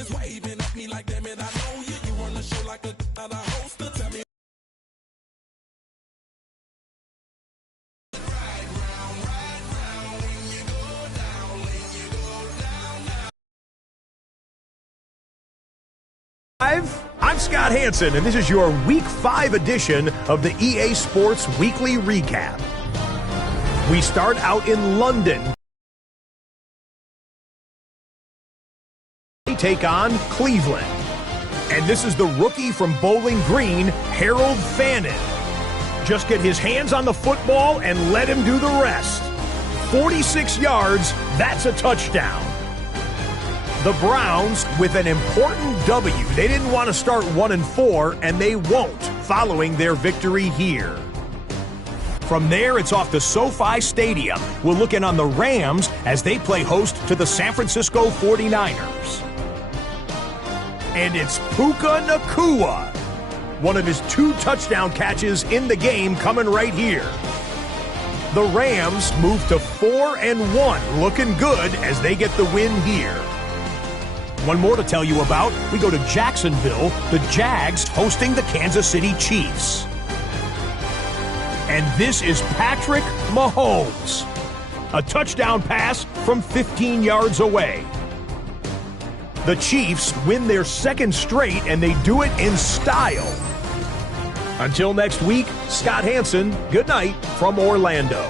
It's waving at me like, damn it, I know you. You run the show like a not a host. Tell me. I'm Scott Hansen, and this is your Week 5 edition of the EA Sports Weekly Recap. We start out in London. They take on Cleveland. And this is the rookie from Bowling Green, Harold Fannin. Just get his hands on the football and let him do the rest. 46 yards, that's a touchdown. The Browns with an important W. They didn't want to start 1-4, and they won't following their victory here. From there, it's off to SoFi Stadium. We're looking on the Rams as they play host to the San Francisco 49ers. And it's Puka Nacua. One of his 2 touchdown catches in the game coming right here. The Rams move to 4-1, looking good as they get the win here. One more to tell you about. We go to Jacksonville, the Jags hosting the Kansas City Chiefs. And this is Patrick Mahomes. A touchdown pass from 15 yards away. The Chiefs win their 2nd straight, and they do it in style. Until next week, Scott Hansen, good night from Orlando.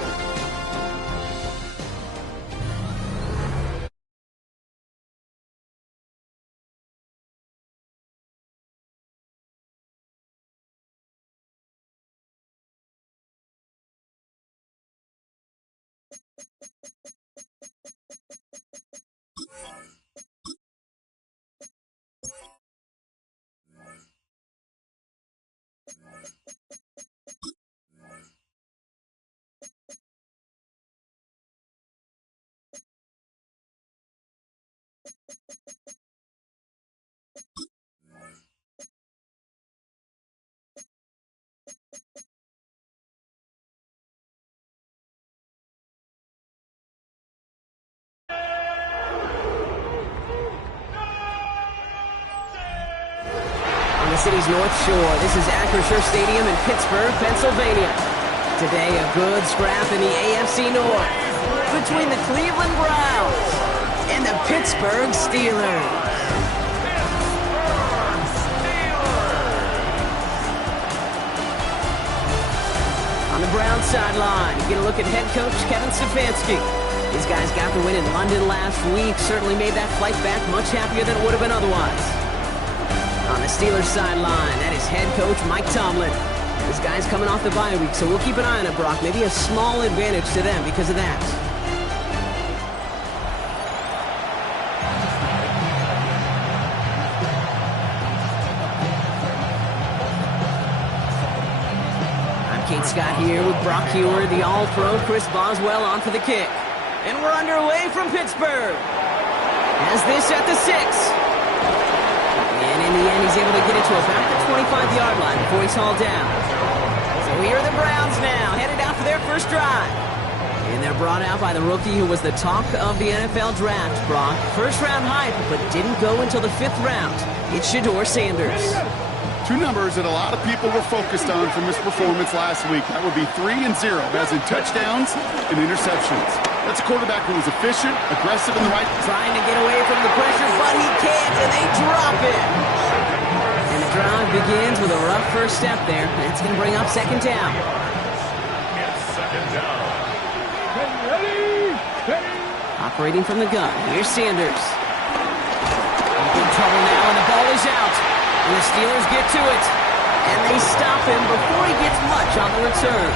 City's North Shore. This is Acrisure Stadium in Pittsburgh, Pennsylvania. Today, a good scrap in the AFC North between the Cleveland Browns and the Pittsburgh Steelers. On the Browns sideline, you get a look at head coach Kevin Stefanski. These guys got the win in London last week. Certainly made that flight back much happier than it would have been otherwise. On the Steelers sideline, that is head coach Mike Tomlin. This guy's coming off the bye week, so we'll keep an eye on it, Brock. Maybe a small advantage to them because of that. I'm Kate Scott here with Brock Hewer, the All-Pro Chris Boswell on for the kick. And we're underway from Pittsburgh. As this at the 6. And in the end, he's able to get it to about the 25-yard line before he's hauled down. So here are the Browns now, headed out for their first drive. And they're brought out by the rookie who was the talk of the NFL draft, Brock. First-round hype, but didn't go until the 5th round. It's Shedeur Sanders. 2 numbers that a lot of people were focused on from his performance last week. That would be 3 and 0, as in touchdowns and interceptions. That's a quarterback who was efficient, aggressive in the right. Trying to get away from the pressure, but he can't, and they drop it. And the drive begins with a rough first step there. That's going to bring up 2nd down. Operating from the gun, here's Sanders. In big trouble now, and the ball is out. And the Steelers get to it. And they stop him before he gets much on the return.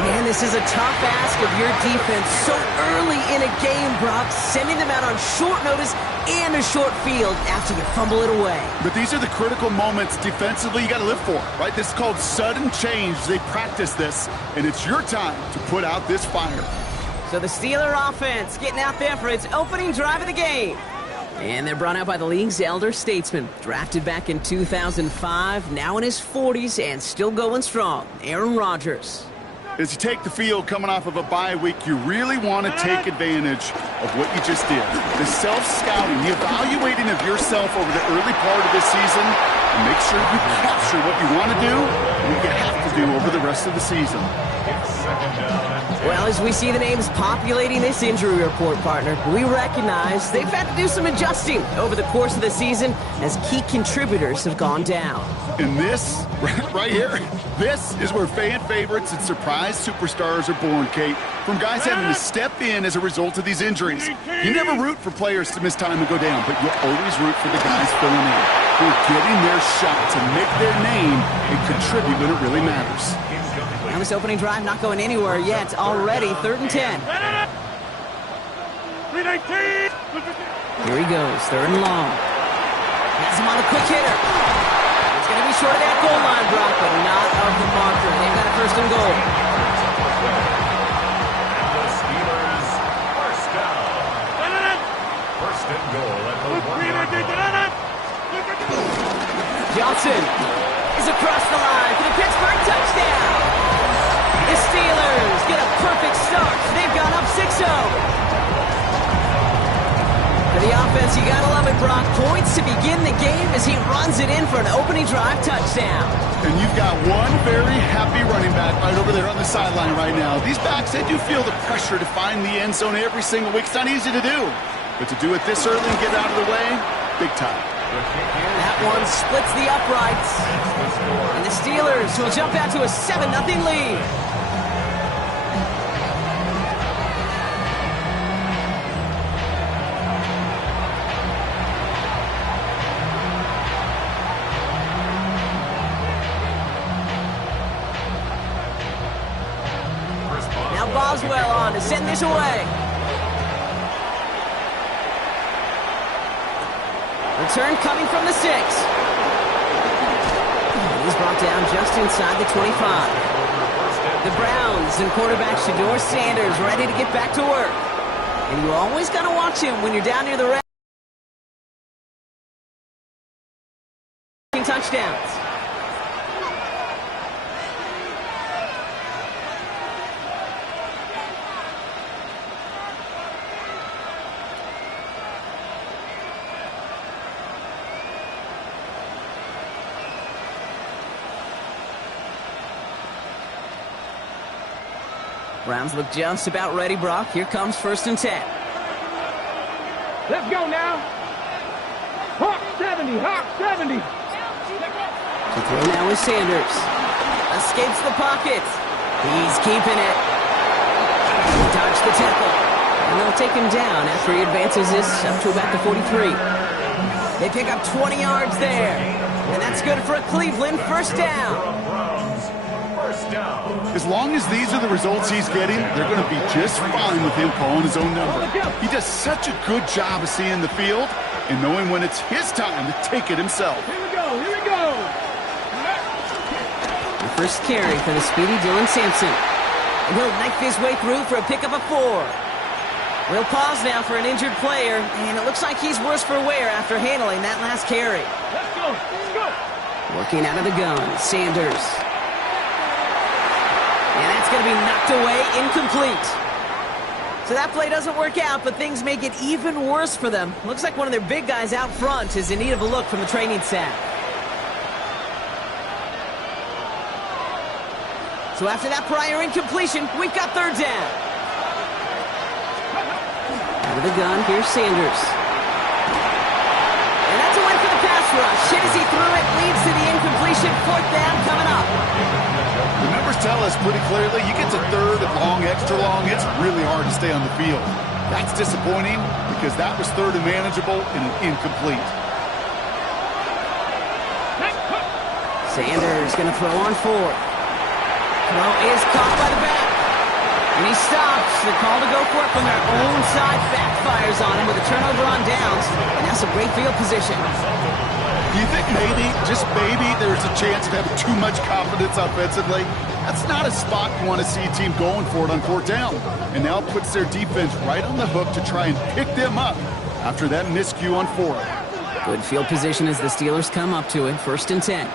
Man, this is a tough ask of your defense so early in a game, Brock, sending them out on short notice and a short field after you fumble it away. But these are the critical moments defensively you got to live for, right? This is called sudden change. They practice this, and it's your time to put out this fire. So the Steeler offense getting out there for its opening drive of the game. And they're brought out by the league's elder statesman. Drafted back in 2005, now in his 40s and still going strong. Aaron Rodgers. As you take the field coming off of a bye week, you really want to take advantage of what you just did. The self-scouting, the evaluating of yourself over the early part of this season, and make sure you capture what you want to do and what you have to do over the rest of the season. Well, as we see the names populating this injury report, partner, we recognize they've had to do some adjusting over the course of the season as key contributors have gone down. And this, right here, this is where fan favorites and surprise superstars are born, Kate. From guys having to step in as a result of these injuries. You never root for players to miss time and go down, but you always root for the guys filling in, who are getting their shot to make their name and contribute when it really matters. Now this opening drive not going anywhere yet. Already 3rd and 10. Here he goes, 3rd and long. Has him on a quick hitter. He's going to be short of that goal line, Brock, but not of the marker. They've got a 1st and goal. And the Steelers, 1st down. 1st and goal at the 1-yard line. Johnson is across the line for the Pittsburgh touchdown. The Steelers get a perfect start. They've gone up 6-0. For the offense, you gotta love it, Brock. Points to begin the game as he runs it in for an opening drive touchdown. And you've got one very happy running back right over there on the sideline right now. These backs, they do feel the pressure to find the end zone every single week. It's not easy to do. But to do it this early and get out of the way, big time. That one splits the uprights. And the Steelers will jump out to a 7-0 lead. Now Boswell on to send this away. Return coming from the 6. He's brought down just inside the 25. The Browns and quarterback Shedeur Sanders ready to get back to work. And you always got to watch him when you're down near the red. Touchdowns. Browns look just about ready, Brock. Here comes 1st and 10. Let's go now. Hawk 70, Hawk 70. To throw now is Sanders. Escapes the pocket. He's keeping it. He dodged the tackle. And they'll take him down after he advances this up to about the 43. They pick up 20 yards there. And that's good for a Cleveland 1st down. As long as these are the results he's getting, they're going to be just fine with him calling his own number. He does such a good job of seeing the field and knowing when it's his time to take it himself. Here we go, here we go. The first carry for the speedy Dylan Sampson. And he'll knife his way through for a pickup of 4. We'll pause now for an injured player, and it looks like he's worse for wear after handling that last carry. Let's go, let's go. Working out of the gun, Sanders. And that's going to be knocked away, incomplete. So that play doesn't work out, but things make it even worse for them. Looks like one of their big guys out front is in need of a look from the training staff. So after that prior incompletion, we've got 3rd down. Out of the gun, here's Sanders. And that's a win for the pass rush. Hit as he threw it, leads to the incompletion. 4th down coming up. The numbers tell us pretty clearly, you get to 3rd and long, extra long, it's really hard to stay on the field. That's disappointing because that was 3rd and manageable and an incomplete. Sanders going to throw on 4th. Throw is caught by the back. And he stops. The call to go for it from their own side backfires on him with a turnover on downs. And that's a great field position. Do you think maybe, just maybe, there's a chance of having too much confidence offensively? That's not a spot you want to see a team going for it on 4th down. And now it puts their defense right on the hook to try and pick them up after that miscue on 4th. Good field position as the Steelers come up to it. 1st and 10.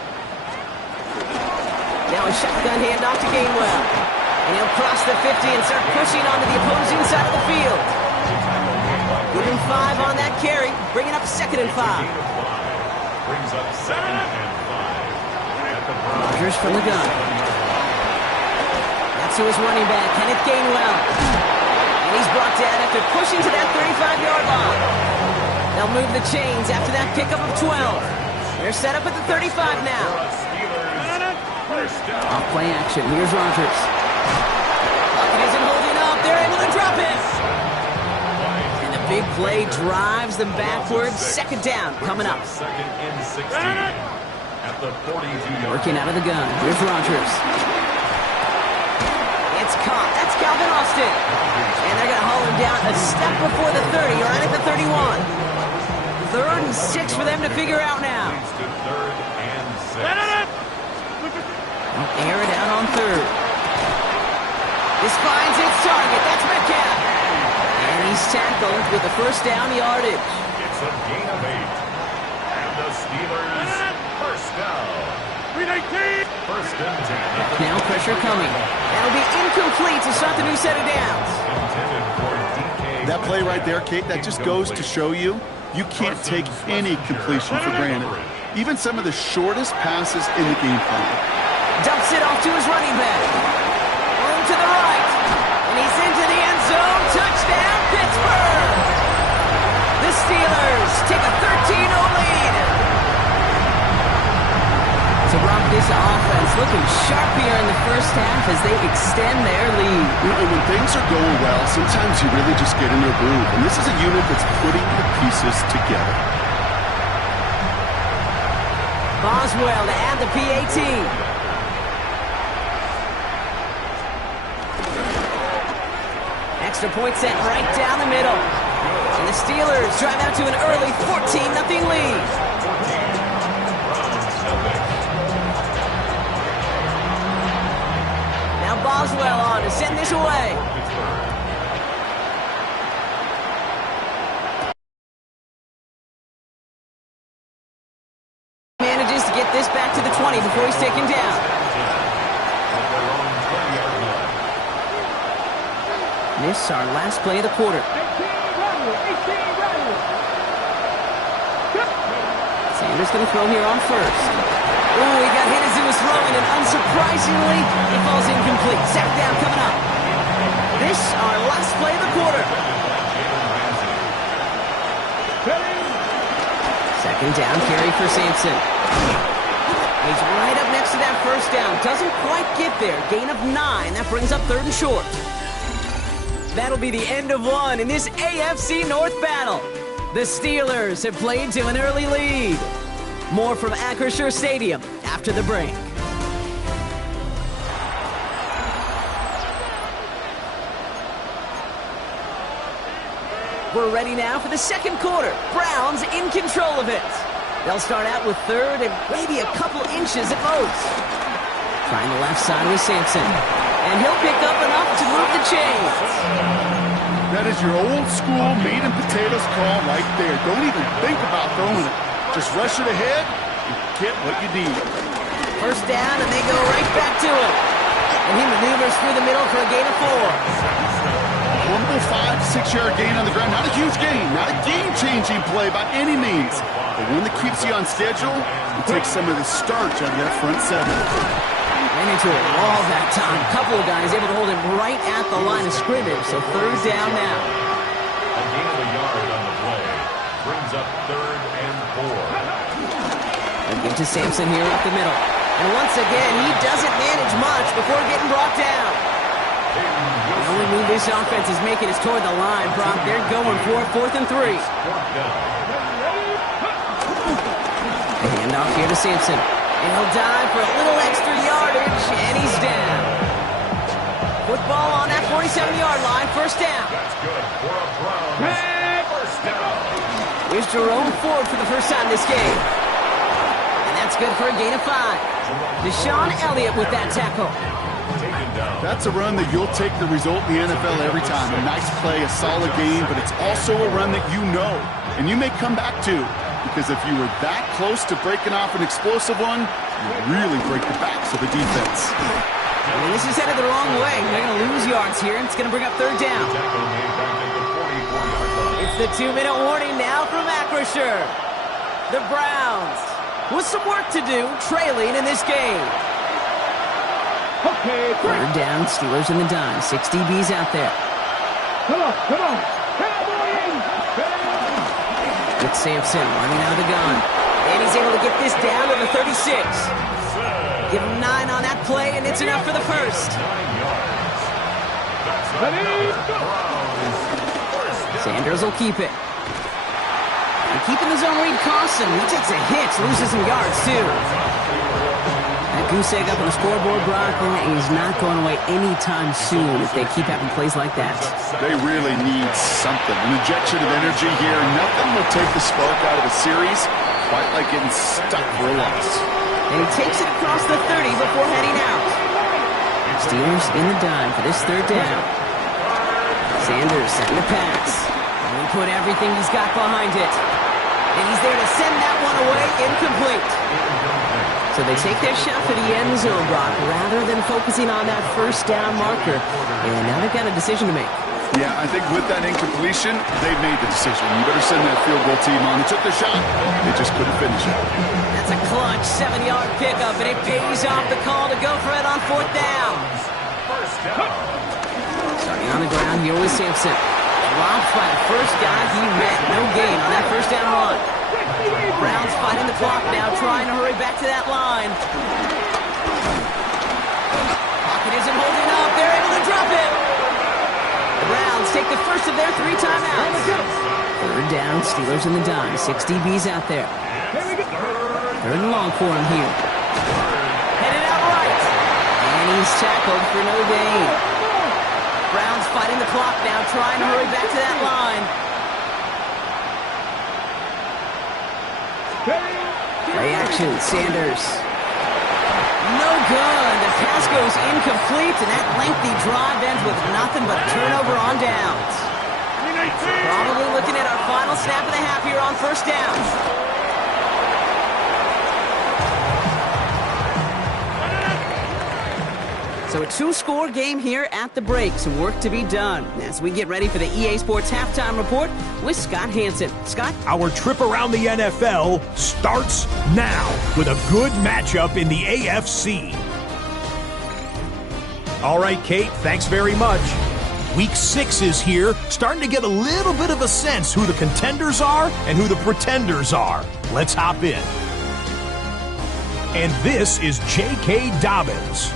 Now a shotgun handoff to Gainwell. And he'll cross the 50 and start pushing onto the opposing side of the field. Give him 5 on that carry, bringing up 2nd and 5. Brings up 2nd and 5. Rodgers from the gun. That's to his running back, Kenneth Gainwell. And he's brought down after pushing to that 35-yard line. They'll move the chains after that pickup of 12. They're set up at the 35 now. Off play action. Here's Rodgers. Pocket isn't holding up. They're able to drop it. And the big play drives them backwards. 2nd down coming up. 2nd and 16 at the 42-yard. Working out of the gun. Here's Rodgers. It's caught. That's Calvin Austin. And they're going to haul him down a step before the 30, right at the 31. 3rd and 6 for them to figure out now. To 3rd and 6. Air it out on 3rd. This finds its target. That's Metcalf. And he's tackled with the 1st down yardage. It's a gain of 8. And the Steelers, 1st down. 1st and 10. Now pressure coming. That'll be incomplete to start the new set of downs. Intended for DK. That play right there, Kate, that just goes to show you can't take any completion for granted. Even some of the shortest passes in the game plan. Dumps it off to his running back. Room to the right. And he's into the end zone. Touchdown, Pittsburgh! The Steelers take a 13-0 lead. To rock this offense, looking sharp here in the 1st half as they extend their lead. And when things are going well, sometimes you really just get into a groove. And this is a unit that's putting the pieces together. Boswell to add the PAT. Extra point sent right down the middle. And the Steelers drive out to an early 14-0 lead. Now Boswell on to send this away. Manages to get this back to the 20 before he's taken down. This is our last play of the quarter. Sanders going to throw here on 1st. Ooh, he got hit as he was throwing, and unsurprisingly, he falls incomplete. 2nd down coming up. This is our last play of the quarter. 2nd down carry for Sampson. He's right up next to that 1st down. Doesn't quite get there. Gain of 9. That brings up 3rd and short. That'll be the end of one in this AFC North battle. The Steelers have played to an early lead. More from Acrisure Stadium after the break. We're ready now for the 2nd quarter. Browns in control of it. They'll start out with 3rd and maybe a couple inches at most. Trying the left side with Sampson. And he'll pick up enough to move the chains. That is your old school meat and potatoes call right there. Don't even think about throwing it. Just rush it ahead and get what you need. 1st down, and they go right back to him. And he maneuvers through the middle for a gain of 4. Humble 5 to 6 yard gain on the ground. Not a huge gain, not a game-changing play by any means. But one that keeps you on schedule and takes some of the starch out of that front 7. Ran into a wall that time. A couple of guys able to hold him right at the line of scrimmage. So 3rd down now. A gain of a yard on the play. Brings up 3rd and 4. They'll give to Sampson here up the middle. And once again, he doesn't manage much before getting brought down. The only move this offense is making is toward the line, Brock. They're going for 4th and 3. The handoff here to Sampson. And he'll dive for a little extra yardage, and he's down. Football on that 47-yard line, 1st down. That's good for a Browns 1st down. Here's Jerome Ford for the 1st time this game. And that's good for a gain of 5. Deshaun Elliott with that tackle. That's a run that you'll take the result in the NFL every time. A nice play, a solid game, but it's also a run that you know, and you may come back to. Because if you were that close to breaking off an explosive one, you really break the backs of the defense. And this is headed the wrong way. They're going to lose yards here, and it's going to bring up third down. It's the 2-minute warning now from Acrisure. The Browns with some work to do, trailing in this game. Okay, Third down, Steelers in the dime. 6 DBs out there. come on. Cowboys! With Sampson running out of the gun. And he's able to get this down to the 36. Give him 9 on that play, and it's enough for the first. Sanders will keep it. And keeping the zone read costs him. He takes a hit, loses some yards, too. That goose egg up on the scoreboard, Brock, is not going away anytime soon if they keep having plays like that. They really need something. An injection of energy here. Nothing will take the spark out of a series quite like getting stuck for a loss. And he takes it across the 30 before heading out. Steelers in the dime for this third down. Sanders setting the pass. And he put everything he's got behind it. And he's there to send that one away, incomplete. So they take their shot for the end zone, Brock, rather than focusing on that first down marker. And now they've got a decision to make. Yeah, I think with that incompletion, they've made the decision. You better send that field goal team on. They took their shot. They just couldn't finish it. That's a clutch 7-yard pickup, and it pays off the call to go for it on fourth down. Starting on the ground here with Sampson. Dropped by the first guy he met. No gain on that first down run. Browns fighting the clock now, trying to hurry back to that line. Pocket isn't holding up. They're able to drop it. The Browns take the first of their 3 timeouts. Third down, Steelers in the dime. 6 DBs out there. Third and long for him here. Headed out right. And he's tackled for no gain. Browns fighting the clock now, trying to hurry back to that line. Play action, Sanders. No good. The pass goes incomplete, and that lengthy drive ends with nothing but a turnover on downs. Probably looking at our final snap of the half here on first down. So a 2-score game here at the break. Some work to be done as we get ready for the EA Sports Halftime Report with Scott Hansen. Scott? Our trip around the NFL starts now with a good matchup in the AFC. All right, Kate, thanks very much. Week 6 is here, starting to get a little bit of a sense who the contenders are and who the pretenders are. Let's hop in. And this is J.K. Dobbins.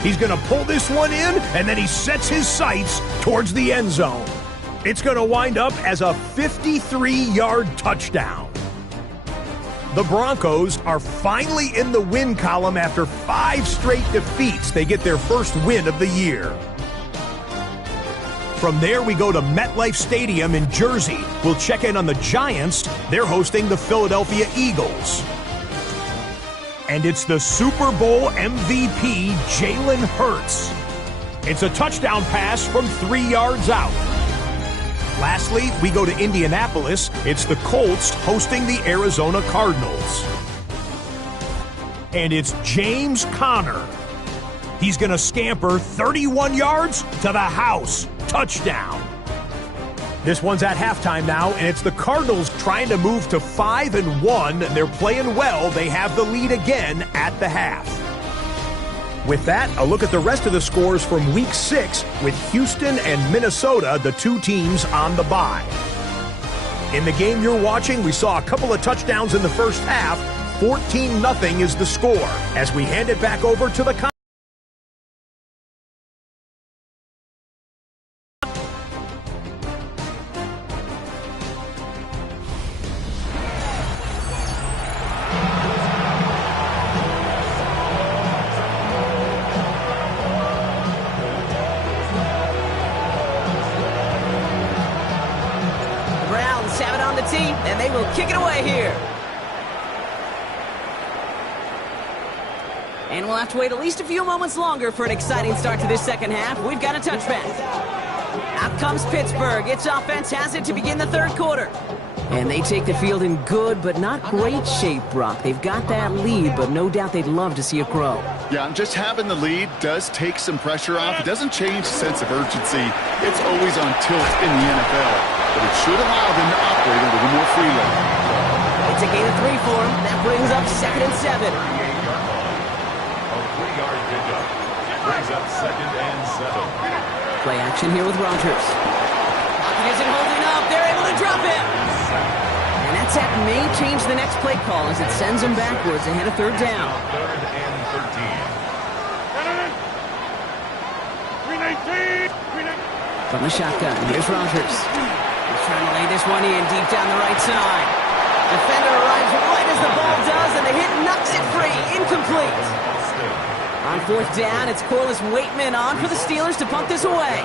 He's going to pull this one in, and then he sets his sights towards the end zone. It's going to wind up as a 53-yard touchdown. The Broncos are finally in the win column after 5 straight defeats. They get their first win of the year. From there, we go to MetLife Stadium in Jersey. We'll check in on the Giants. They're hosting the Philadelphia Eagles. And it's the Super Bowl MVP, Jalen Hurts. It's a touchdown pass from 3 yards out. Lastly, we go to Indianapolis. It's the Colts hosting the Arizona Cardinals. And it's James Conner. He's going to scamper 31 yards to the house. Touchdown. This one's at halftime now, and it's the Cardinals trying to move to 5-1. They're playing well. They have the lead again at the half. With that, a look at the rest of the scores from Week 6 with Houston and Minnesota, the 2 teams on the bye. In the game you're watching, we saw a couple of touchdowns in the first half. 14-0 is the score as we hand it back over to the and they will kick it away here. And we'll have to wait at least a few moments longer for an exciting start to this second half. We've got a touchback. Out comes Pittsburgh. Its offense has it to begin the third quarter. And they take the field in good but not great shape, Brock. They've got that lead, but no doubt they'd love to see it grow. Yeah, just having the lead does take some pressure off. It doesn't change the sense of urgency. It's always on tilt in the NFL, but it should allow them to operate a little more freely. It's a gain of 3 for him. That brings up 2nd and 7. A 3-yard pickup. Brings up 2nd and 7. Play action here with Rodgers. He isn't holding up. They're able to drop him. And that sack may change the next play call as it sends him backwards ahead of 3rd down. 3rd and 13. From the shotgun, here's Rodgers. He's trying to lay this one in deep down the right side. Defender arrives right as the ball does, and the hit knocks it free. Incomplete. On 4th down, it's Corliss Waitman on for the Steelers to punt this away.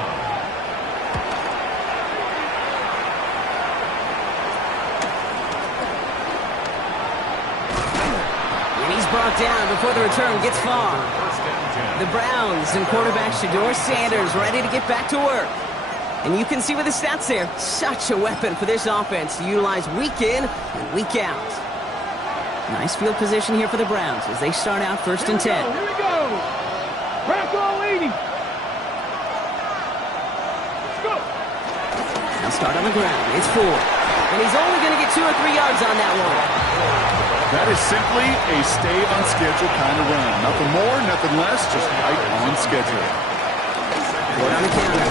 Brought down before the return gets far. The Browns and quarterback Shedeur Sanders ready to get back to work. And you can see with the stats there, such a weapon for this offense to utilize week in and week out. Nice field position here for the Browns as they start out 1st and 10. Here we go. Back all 80. Let's go. They'll start on the ground. It's 4. And he's only going to get 2 or 3 yards on that one. That is simply a stay-on-schedule kind of run. Nothing more, nothing less, just right on schedule. Put on the counter.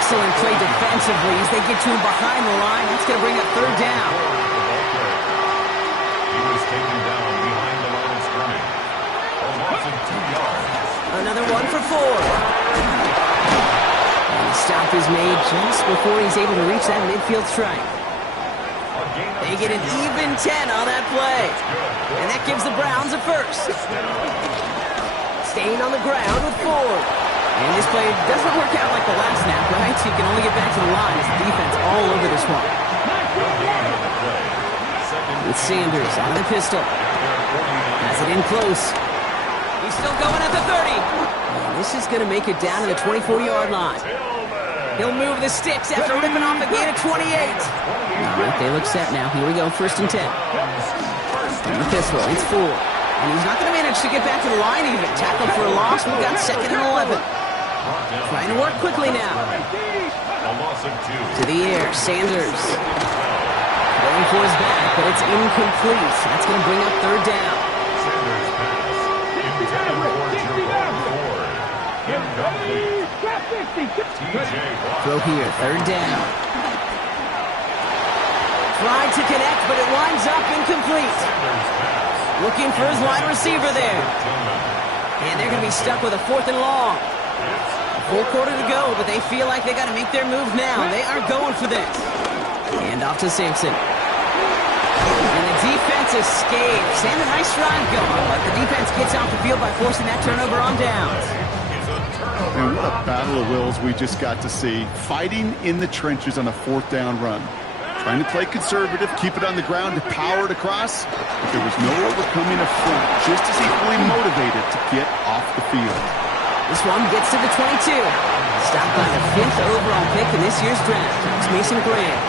Excellent play defensively as they get to him behind the line. That's going to bring up 3rd down. He was taken down behind the line of scrimmage. A loss of 2 yards. Another one for 4. And the stop is made just before he's able to reach that midfield strike. They get an even 10 on that play. And that gives the Browns a 1st. Staying on the ground with 4. And this play doesn't work out like the last snap, right? So you can only get back to the line as the defense all over this one. With Sanders on the pistol. Has it in close. He's still going at the 30. And this is going to make it down to the 24-yard line. He'll move the sticks after ripping off a gain of 28. All right, they look set now. Here we go, 1st and 10. From the pistol, it's 4. And he's not going to manage to get back to the line even. Tackled for a loss. We've got 2nd and 11. Trying to work quickly now. To the air, Sanders. Going for his back, but it's incomplete. That's going to bring up 3rd down. Throw here, 3rd down. Tried to connect, but it winds up incomplete. Looking for his wide receiver there. And they're going to be stuck with a 4th and long. A full quarter to go, but they feel like they got to make their move now. They are going for this. Hand off to Sampson. And the defense escapes. And a nice drive going, but the defense gets off the field by forcing that turnover on downs. And what a battle of wills we just got to see. Fighting in the trenches on a 4th down run. Trying to play conservative, keep it on the ground to power it across. But there was no overcoming a front, just as equally motivated to get off the field. This one gets to the 22. Stopped by the 5th overall pick in this year's draft. It's Mason Graham.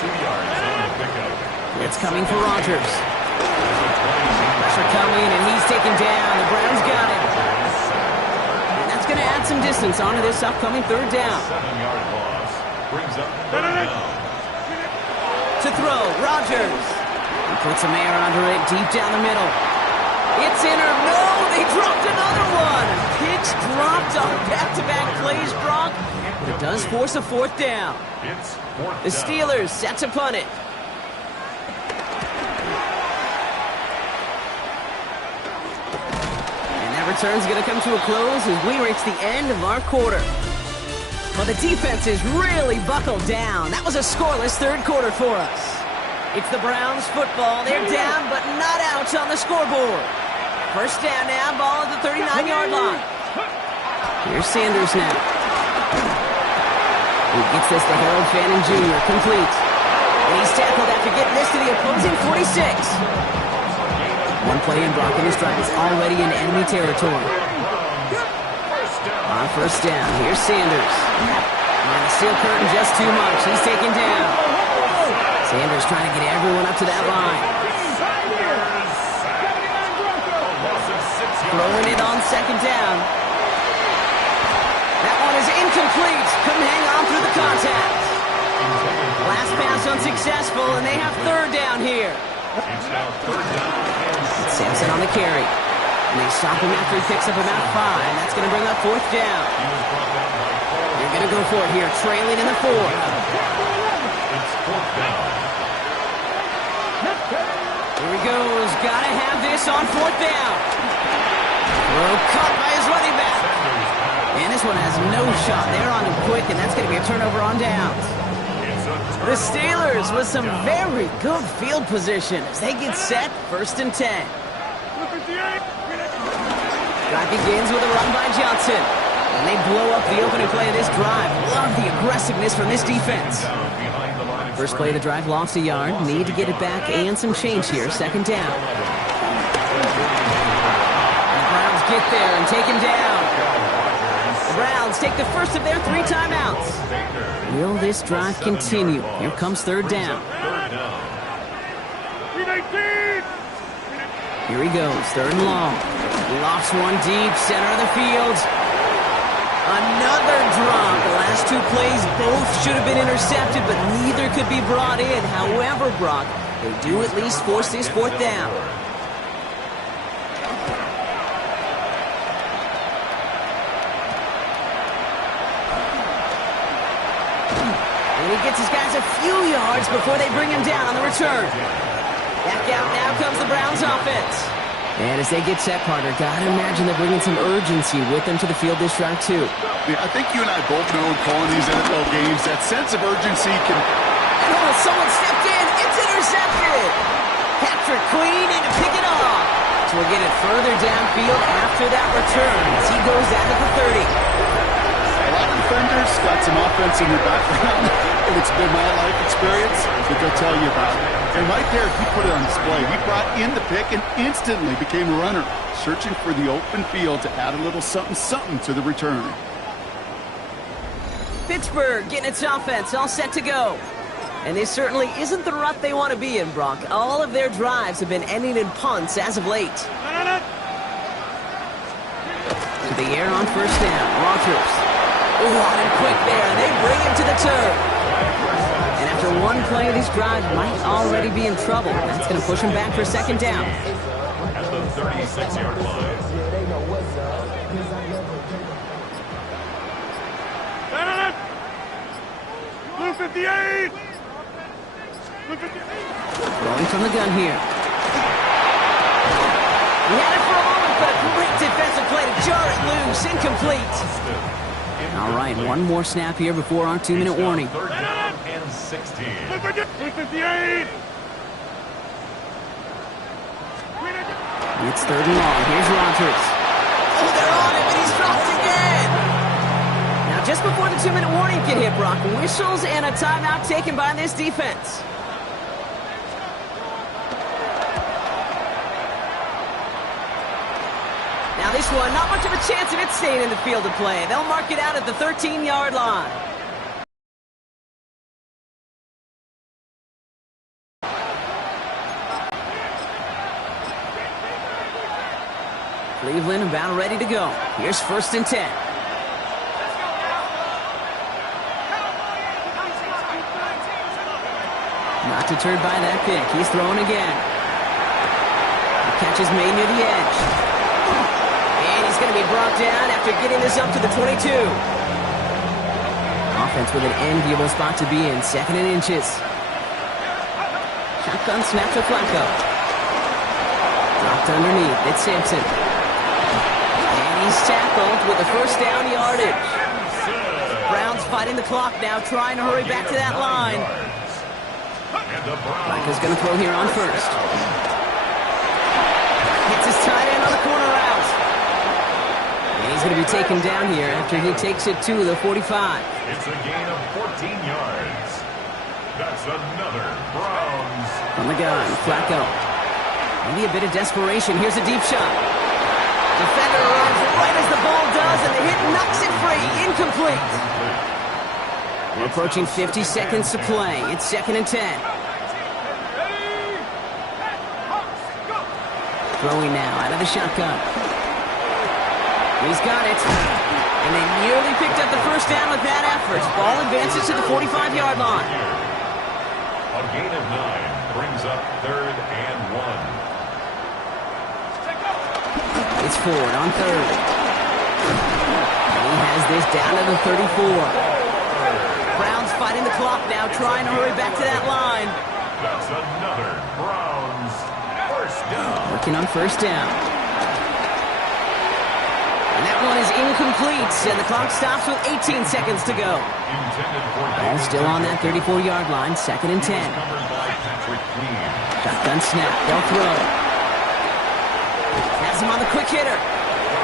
2 yards on the pickup. It's coming for Rodgers. Pressure coming, and he's taken down. The Browns got it. And that's going to add some distance onto this upcoming 3rd down. 7-yard loss. Brings up 3rd down. To throw, Rodgers. He puts some air under it deep down the middle. It's in or no, they dropped another one. Picks dropped on back-to-back plays, Brock. But it does force a 4th down. It's 4th The Steelers set to punt it. And that return's going to come to a close as we reach the end of our quarter. Well, the defense is really buckled down. That was a scoreless 3rd quarter for us. It's the Browns football. They're down, but not out on the scoreboard. 1st down now, ball at the 39-yard line. Here's Sanders now. He gets this to Harold Fannin Jr., complete. And he's tackled after getting this to the opposing 46. One play in Brock, and his drive is already in enemy territory. On 1st down, here's Sanders. And the steel curtain just too much. He's taken down. Steelers trying to get everyone up to that line. Throwing it on second down. That one is incomplete. Couldn't hang on through the contact. Last pass unsuccessful, and they have third down here. It's Sampson on the carry. And they stop him after he picks up about 5. That's going to bring up fourth down. They're going to go for it here, trailing in the 4. It's fourth down. Here he goes. Got to have this on fourth down. Throw caught by his running back. And this one has no shot. They're on him quick, and that's going to be a turnover on downs. The Steelers with some very good field position as they get set, 1st and 10. Drive begins with a run by Johnson. And they blow up the opening play of this drive. Love the aggressiveness from this defense. First play of the drive, lost a yard. Need to get it back and some change here, 2nd down. The Browns get there and take him down. The Browns take the first of their 3 timeouts. Will this drive continue? Here comes 3rd down. Here he goes, 3rd and long. Lofts one deep, center of the field. Another drop. The last 2 plays, both should have been intercepted, but neither could be brought in. However, Brock, they do at least force this 4th down. And he gets his guys a few yards before they bring him down on the return. Back out now comes the Browns offense. And as they get set, partner, gotta imagine they're bringing some urgency with them to the field this drive, too. Yeah, I think you and I both know in calling these NFL games, that sense of urgency can... Oh, someone stepped in. It's intercepted. Patrick Queen in to pick it off. So we'll get it further downfield after that return as he goes down to the 30. A lot of defenders got some offense in their background, and it's been my life experience that they'll tell you about it. And right there, he put it on display. He brought in the pick and instantly became a runner, searching for the open field to add a little something-something to the return. Pittsburgh getting its offense all set to go. And this certainly isn't the rut they want to be in, Brock. All of their drives have been ending in punts as of late. To the air on 1st down. Rogers. Oh, on him quick there, and they bring him to the turf. And after 1 play of this drive, might already be in trouble. That's going to push him back for 2nd down. At the 36-yard line. Blue 58! Rolling from the gun here. He had it for a moment, but a great defensive play to jar it loose. Incomplete. All right, 1 more snap here before our 2-minute warning. 3rd down and 16. Blue 58! It's 3rd and long. Here's Rogers. Oh, they're on him, and he's dropped again. Now, just before the 2-minute warning can hit, Brock, whistles and a timeout taken by this defense. Now, this one, not much of a chance of it staying in the field of play. They'll mark it out at the 13-yard line. Cleveland about ready to go. Here's 1st and 10. Not deterred by that pick. He's throwing again. The catch is made near the edge. And he's going to be brought down after getting this up to the 22. Offense with an enviable spot to be in. 2nd and inches. Shotgun snap to Flacco. Dropped underneath. It's Sampson. He's tackled with the 1st down yardage. Browns fighting the clock now, trying to hurry back to that line. Flacco's going to throw here on 1st. Hits his tight end on the corner route. And he's going to be taken down here after he takes it to the 45. It's a gain of 14 yards. That's another Browns. From the gun, Flacco. Maybe a bit of desperation. Here's a deep shot. Defender runs right as the ball does, and the hit knocks it free. Incomplete. We're approaching 50 seconds to play. It's 2nd and 10. Throwing now out of the shotgun. He's got it. And they nearly picked up the first down with that effort. Ball advances to the 45-yard line. A gain of 9 brings up 3rd and 1. It's Ford on 3rd. And he has this down to the 34. Browns fighting the clock now, trying to hurry back to that line. That's another Browns first down. Working on first down. And that one is incomplete, and the clock stops with 18 seconds to go. Ball still on that 34-yard line, 2nd and 10. Shotgun snap, they'll throw. Has him on the quick hitter.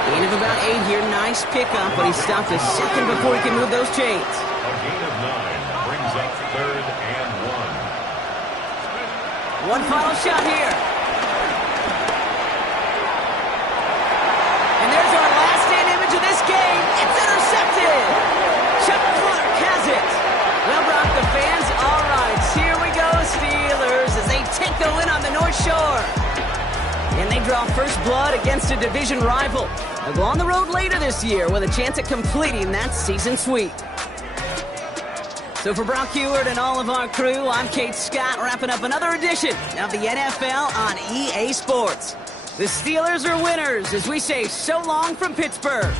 Gain of about 8 here, nice pickup, but he stopped a second before he can move those chains. A gain of 9 brings up 3rd and 1. One final shot here. And there's our last stand image of this game. It's intercepted. Chuck Clark has it. Well, Brock, the fans, all right, here we go, Steelers, as they take the win on the North Shore. And they draw first blood against a division rival. They'll go on the road later this year with a chance at completing that season sweep. So for Brock Heward and all of our crew, I'm Kate Scott, wrapping up another edition of the NFL on EA Sports. The Steelers are winners as we say so long from Pittsburgh.